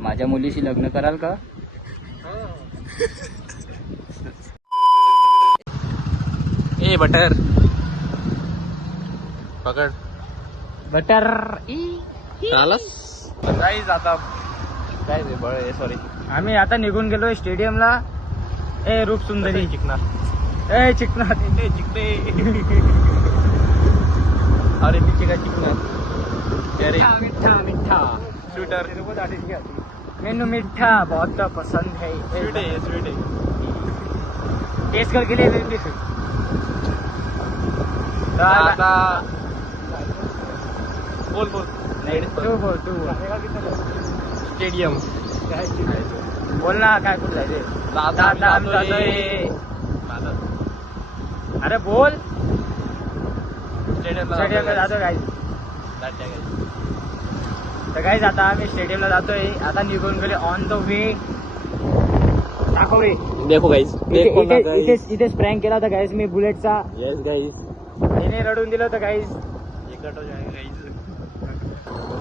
माझ्या मुलीशी लग्न कराल का? ए बटर पकड बटर काहीच आता काय ते बळ सॉरी आम्ही आता निघून गेलोय स्टेडियमला. ए रूप सुंदरी चिकणार ए चिकना चिकने अरे तिचे काय चिकणार मिठा मिठा स्वीटर मेनू मीठा बहुत पसंद है. स्वीट आहे स्वीट आहे टेस्ट करके लिए वेरी आता बोल बोल तू बोल तू स्टेडियम बोल ना काय कुठं जायचे. दादा आम्ही जातोय. अरे बोल. स्टेडियमला जातोय काय तर काहीच आता आम्ही स्टेडियमला जातोय. आता निघून गेले ऑन द वे टाकोरे. देखो गाइस इथेच प्रँक केला होता गाईज मी बुलेटचा. यस गाइस तिने रडून दिलं होतं गाईज.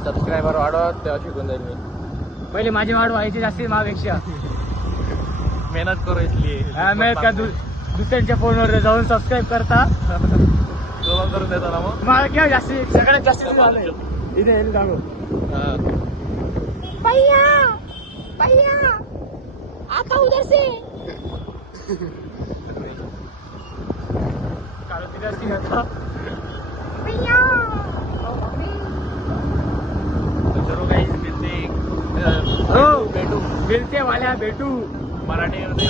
सबस्क्रायबर वाढवत तेव्हा शिकून जाईल मी. पहिले माझी वाढ व्हायची जास्ती माझ्यापेक्षा. मेहनत करू इसलिए मी का दुसऱ्यांच्या फोनवर जाऊन सबस्क्राईब करता करून देतो ना मग मला केव्हा जास्ती सगळ्यात जास्त झालंय. इथे येईल दाखव भैया भैया आता उधर से भैया चलो गाइस मिलते भेटू मिलते वाल्या भेटू मराठी मध्ये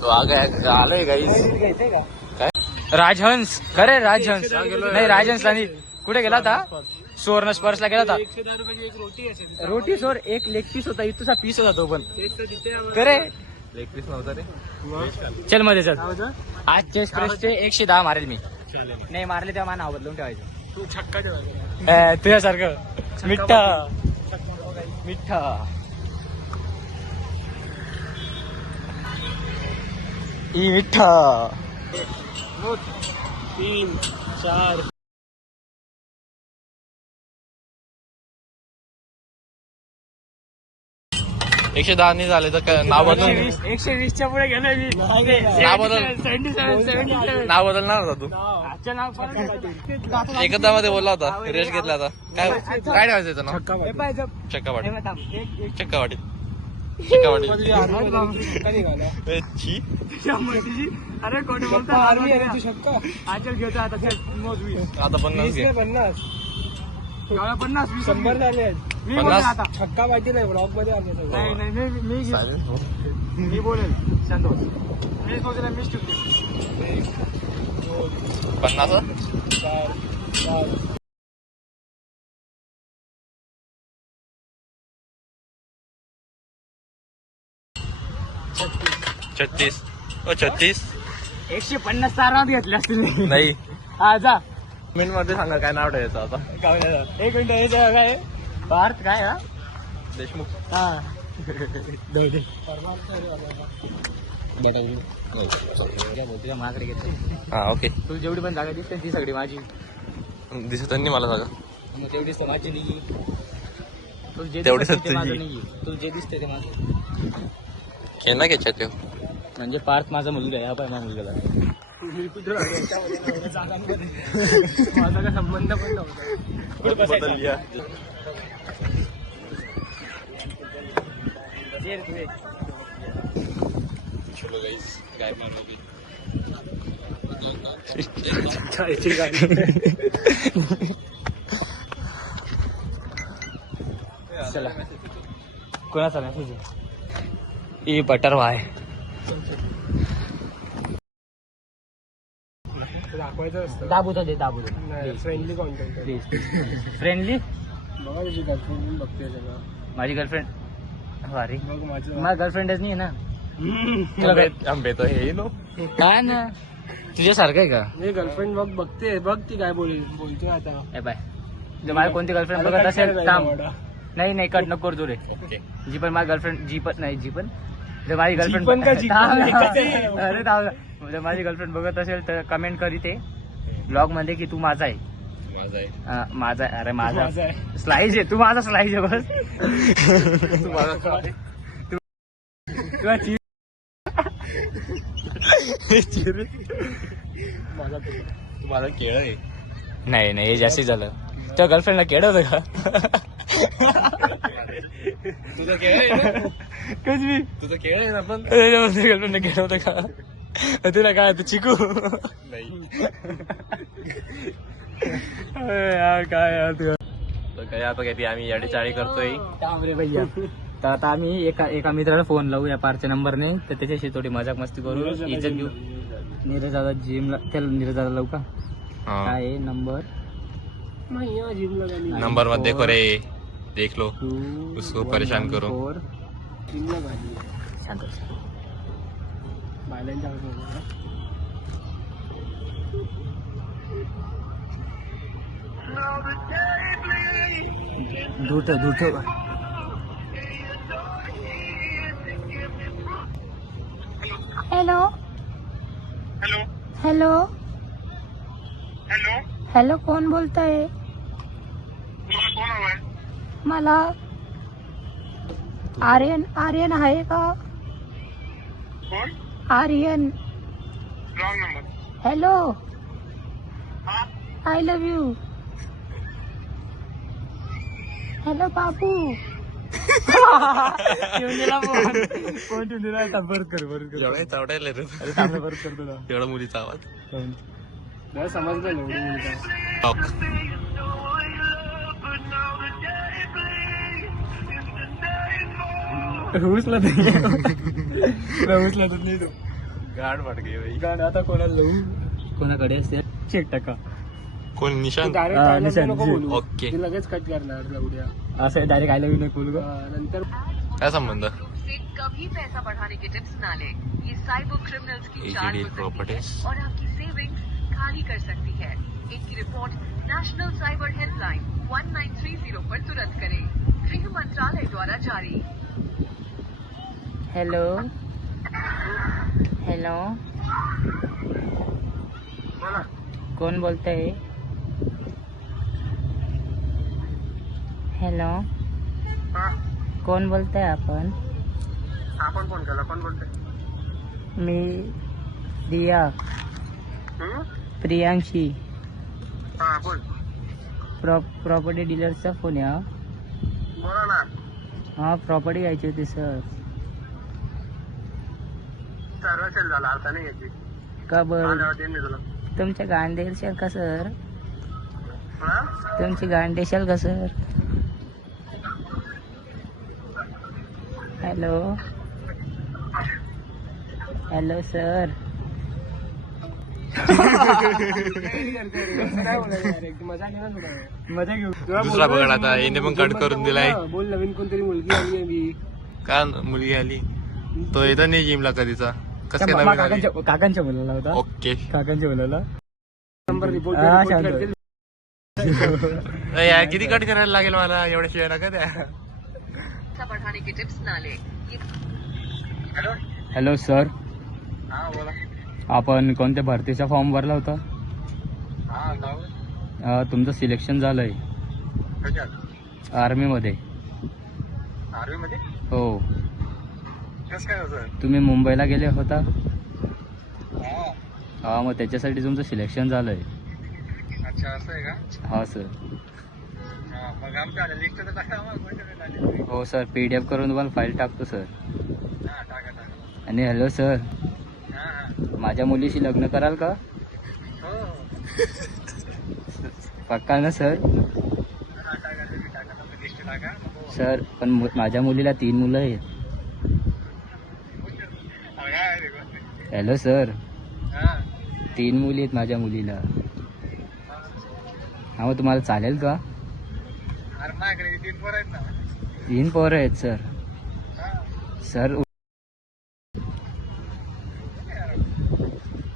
तो आ गया आलोय गाइस. राजहंस खरे राजहंस नाही राजहंसला नाही. कुठे गेला होता? सुवर्ण स्पर्शला गेला होता. 110 रुपयाची एक रोटी असेल. रोटी सोर एक लेग पीस होता. इथूचा पीस होता तो पण खरे. लेग पीस नव्हता रे. चल मध्ये चल. आजचे एक्सप्रेसचे 110 मारेल मी. नाही मारले तेव्हा नाव बदलून ठेवायचं. तू छक्का ठेवायचा तुझ्यासारखं मिठ्ठा मिठ्ठा. ई मिठ्ठा 3 4 110 नाही झाले तर नाव बदल 120च्या पुढे गेलोय मी. नाव बदल 77 नाव बदलणार होता तू. आजच्या नाव परत एकदा मध्ये बोलला होता रेस्ट घेतला होता. काय काय ठेवायचं त्याचं नाव? चक्का वाटी चक्का वाटी चक्का वाटी अरे कोणी बोलतो आजच घेतो आता. आता 50 घे. 50 100 झाले. मी 50 आता छक्का माहिती नाही ब्लॉग मध्ये नाही नाही चालेल. मी बोलेल शांत हो. मीच बोलतो मीच चुकते. 50 36 36 150 सारा घेतले असतील. नाही हा जा मिनिट मध्ये सांगा काय नाव ठेवायचं आता. एक मिनिट यायचं काय भारत काय हा देशमुख हा तुझ्या माझ्याकडे घेतली. हा ओके तू जेवढी पण जागा दिसते ती सगळी माझी. दिसत नाही मला जागा. मग तेवढीच तर माझी नाही. तू जे तेवढी दिसते ते सत्य माझं जी. नाही. तू जे दिसते ते माझं. खेळना घ्यायच्या ते म्हणजे पार्थ माझा मुलगा आहे. हा पाय माझा मुलगा माझा काय संबंध पण नव्हता. चलो गाइस गाय मारलोगी. चला कोणाचा मेसेज ई बटर वाय दाखवायचं असतं. दाबू दे दाबू दे फ्रेंडली कॉन्टेंट प्लीज. फ्रेंडली बघा तुझी गर्लफ्रेंड बघते सगळं. माझी गर्लफ्रेंड अरे बघ माझं माझा गर्लफ्रेंडच नाही ना. आंबे तो हे नो काय ना तुझ्यासारखं आहे का? हे गर्लफ्रेंड बघते बघ ती काय बोलते आता. ए बाय जर माझी कोणती गर्लफ्रेंड बघत असेल तर नाही नाही कट नको करू रे. जी पण माझी गर्लफ्रेंड जी पण नाही जी पण जर माझी गर्लफ्रेंड अरे जर माझी गर्लफ्रेंड बघत असेल तर कमेंट कर इथे ब्लॉग मध्ये की तू माझा आहे. माझा आहे. माझा, अरे माझा माझा आहे. स्लाइस आहे, तू माझा स्लाइस आहे बस. तू माझा काय? तुला चीज तू माझा केळ आहे. नाही नाही, हे जास्ती झालं. तुझ्या गर्लफ्रेंडला केड होतं का? तुझा केळ आहे ना? कच मी तुझा केळ आहे ना पण. गर्लफ्रेंडला केड होतं का? तुला काय होतं, चिकू? नाही. यार काय यार तू. तर काय आता काही आम्ही याडी चाळी करतोय. रे भैया, तर आता आम्ही एका मित्राला फोन लावू या पारच्या नंबरने, तर त्याच्याशी थोडी मजाक मस्ती करू, इज्जत घेऊ. नीरज दादा जिमला, त्याला नीरज दादा लावू का? हाँ. काय आहे नंबर? नंबर मत देखो रे, देख लो. उसको परेशान करो. शांत बस. दूर ठेव. Hello hello hello hello hello, कोण बोलताय? तुम्हाला कोण हवाय? मला आर्यन आहे का? कोण? आर्यन. Wrong number. हॅलो, हा आय लव्ह यू. हॅलो बाबू. फोन ठेवून दिला. परत कर. एवढा चावटायला रे. परत कर तुला. एवढा मुलीचा आवाज. समजलं ना. टॉक. उचला नाही तो. गाड वाट गई बाई. गाणं आता कोणाला लावू? कोणाकडे असेल चेक टाका. कोण निशांत? निशांत. ओके. ते लगेच कट करणार उद्या. असं डायरेक्ट आय लव्ह यू नाही बोलू का? नंतर काय संबंध? से कभी पैसा बढ़ाने के टिप्स ना ले. ये साइबर क्रिमिनल्स की जान AGD हो सकती properties. है और आपकी सेविंग्स खाली कर सकती है. इनकी रिपोर्ट नेशनल साइबर हेल्पलाइन 1930 पर तुरंत करें. गृह मंत्रालय द्वारा जारी. हेलो हेलो, कोण बोलतंय? हॅलो, हा कोण बोलतंय? आपण आपण फोन केला. कोण बोलतोय? मी दिया प्रियांशी, हा बोल. प्रॉपर्टी डीलरचा फोन आहे. बोला ना. हा, प्रॉपर्टी घ्यायची होती सर. सर्व सेल झाला. आता नाही याची. का बरं? आल्यावर देईन मी तुला. तुमच्या गाण देशाल का सर? हा तुमची गाण देशाल का सर? Hello hello sir. मजा घेऊ. दुसरा बघा आता येणे पण कट करून दिलाय. बोल, नवीन कोणतरी मुलगी आली आहे मी. का मुलगी आली? तो येतो नाही जिमला कधीचा. कसं काय नवीन आली? काकांच्या मुलाला होता. ओके. काकांच्या मुलाला. नंबर रिपोर्ट हा, शांत. करतील. यार किती कट करायला लागेल मला एवढ्या शिवाय नका द्या. पैसा बढ़ाने के टिप्स ना ले. ये हॅलो. हॅलो सर, हा बोला. आपण कोणत्या भरतीचा फॉर्म भरला होता? हा जाऊ. तुमचं सिलेक्शन झालंय कशात? आर्मीमध्ये. आर्मी मध्ये? हो. कसं काय होतं? तुम्ही मुंबईला गेले होता. हा. हा, मग त्याच्यासाठी तुमचं सिलेक्शन झालंय. अच्छा असं आहे का? हा सर. हा मग आमच्या लिस्ट तर टाका आम्हाला. कोणत्या वेळेला आली? हो सर, PDF करून तुम्हाला फाईल टाकतो सर. हा टाका. आणि हॅलो सर, हा हा माझ्या मुलीशी लग्न कराल का? हो. पक्का ना सर? हा टाका. तुम्ही टाका. तुम्ही लिस्ट टाका. हो. सर, पण माझ्या मुलीला 3 मुलं आहेत. हा, काय आहे रे गोष्ट? हॅलो सर, हा 3 मुली आहेत माझ्या मुलीला. हा, मग तुम्हाला चालेल का? अरे माझ्याकडे 3 पोरं आहेत ना. 3 पोरं आहेत सर. हा. Sir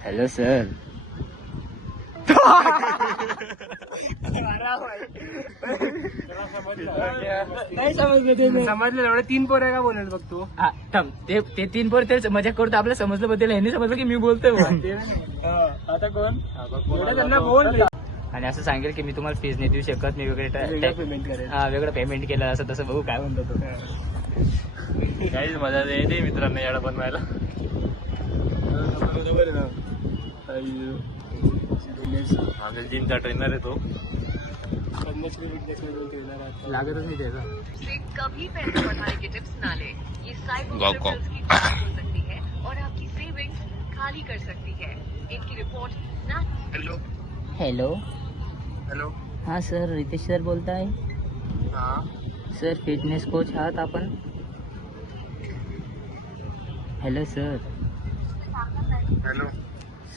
hello sir. नाही समजलं एवढे 3 पोरं का बोलेल बघ तू. हा, थांब. ते 3 पोरं तेच मजा करतो. आपल्याला समजलं बद्दल ह्यांनी समजलं की मी बोलतोय बुवा. आता कोण? एवढं त्यांना बोल. आणि असं सांगेल की मी तुम्हाला फीज नाही देऊ शकत, मी वेगळे पेमेंट करेल. वेगळं पेमेंट केलं असं तसं बघू काय म्हणतो तो. काहीच मजा येते मित्रांनो याडा बनवायला. आमच्या जिमचा ट्रेनर आहे तो. लागतच नाही त्याचा. से कभी पैसे बढ़ाने के टिप्स ना ले. ये साइबर गाँव क्रिमिनल्स की जान हो सकती है और आपकी सेविंग्स खाली कर सकती है. इनकी रिपोर्ट ना. Hello hello. हॅलो हां सर, रितेश सर बोलताय. हा सर फिटनेस कोच आहात आपण? Hello sir. Hello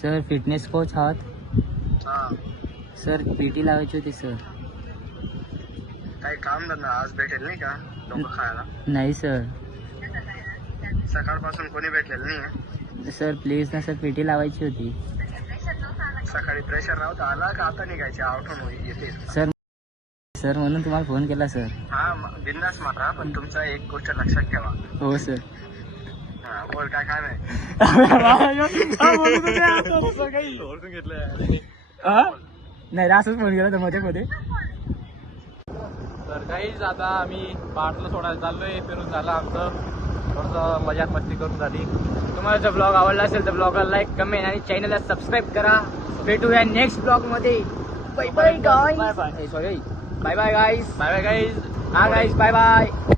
sir fitness coach आहात? हा सर PT लावायची होती सर. काही काम धंदा आज भेटेल नाही का लोक खायला? नाही सर. सकाळपासून कोणी भेटलेलं नाही आहे. सर प्लीज ना सर, PT लावायची होती. सकाळी प्रेशर नव्हता आला का आता निघायचे आउटून येते? सर सर म्हणून तुम्हाला फोन केला सर. हा बिंदास मारा, पण तुमचा एक गोष्ट लक्षात ठेवा. हो सर. हा बोल काय काय नाही. ओळखून घेतलंय. नाही असंच फोन केला होता मध्ये. तर काहीच आता आम्ही पार्टला सोडायला चाललोय. फिरून झालं आमचं, थोडंसं मजाक मस्ती करून झाली. तुम्हाला जर ब्लॉग आवडला असेल तर ब्लॉगला लाईक, कमेंट आणि चॅनलला सबस्क्राईब करा. भेटूया नेक्स्ट ब्लॉग मध्ये. Bye bye guys. Sorry, bye bye guys. Bye bye guys. हा गाईज, बाय बाय.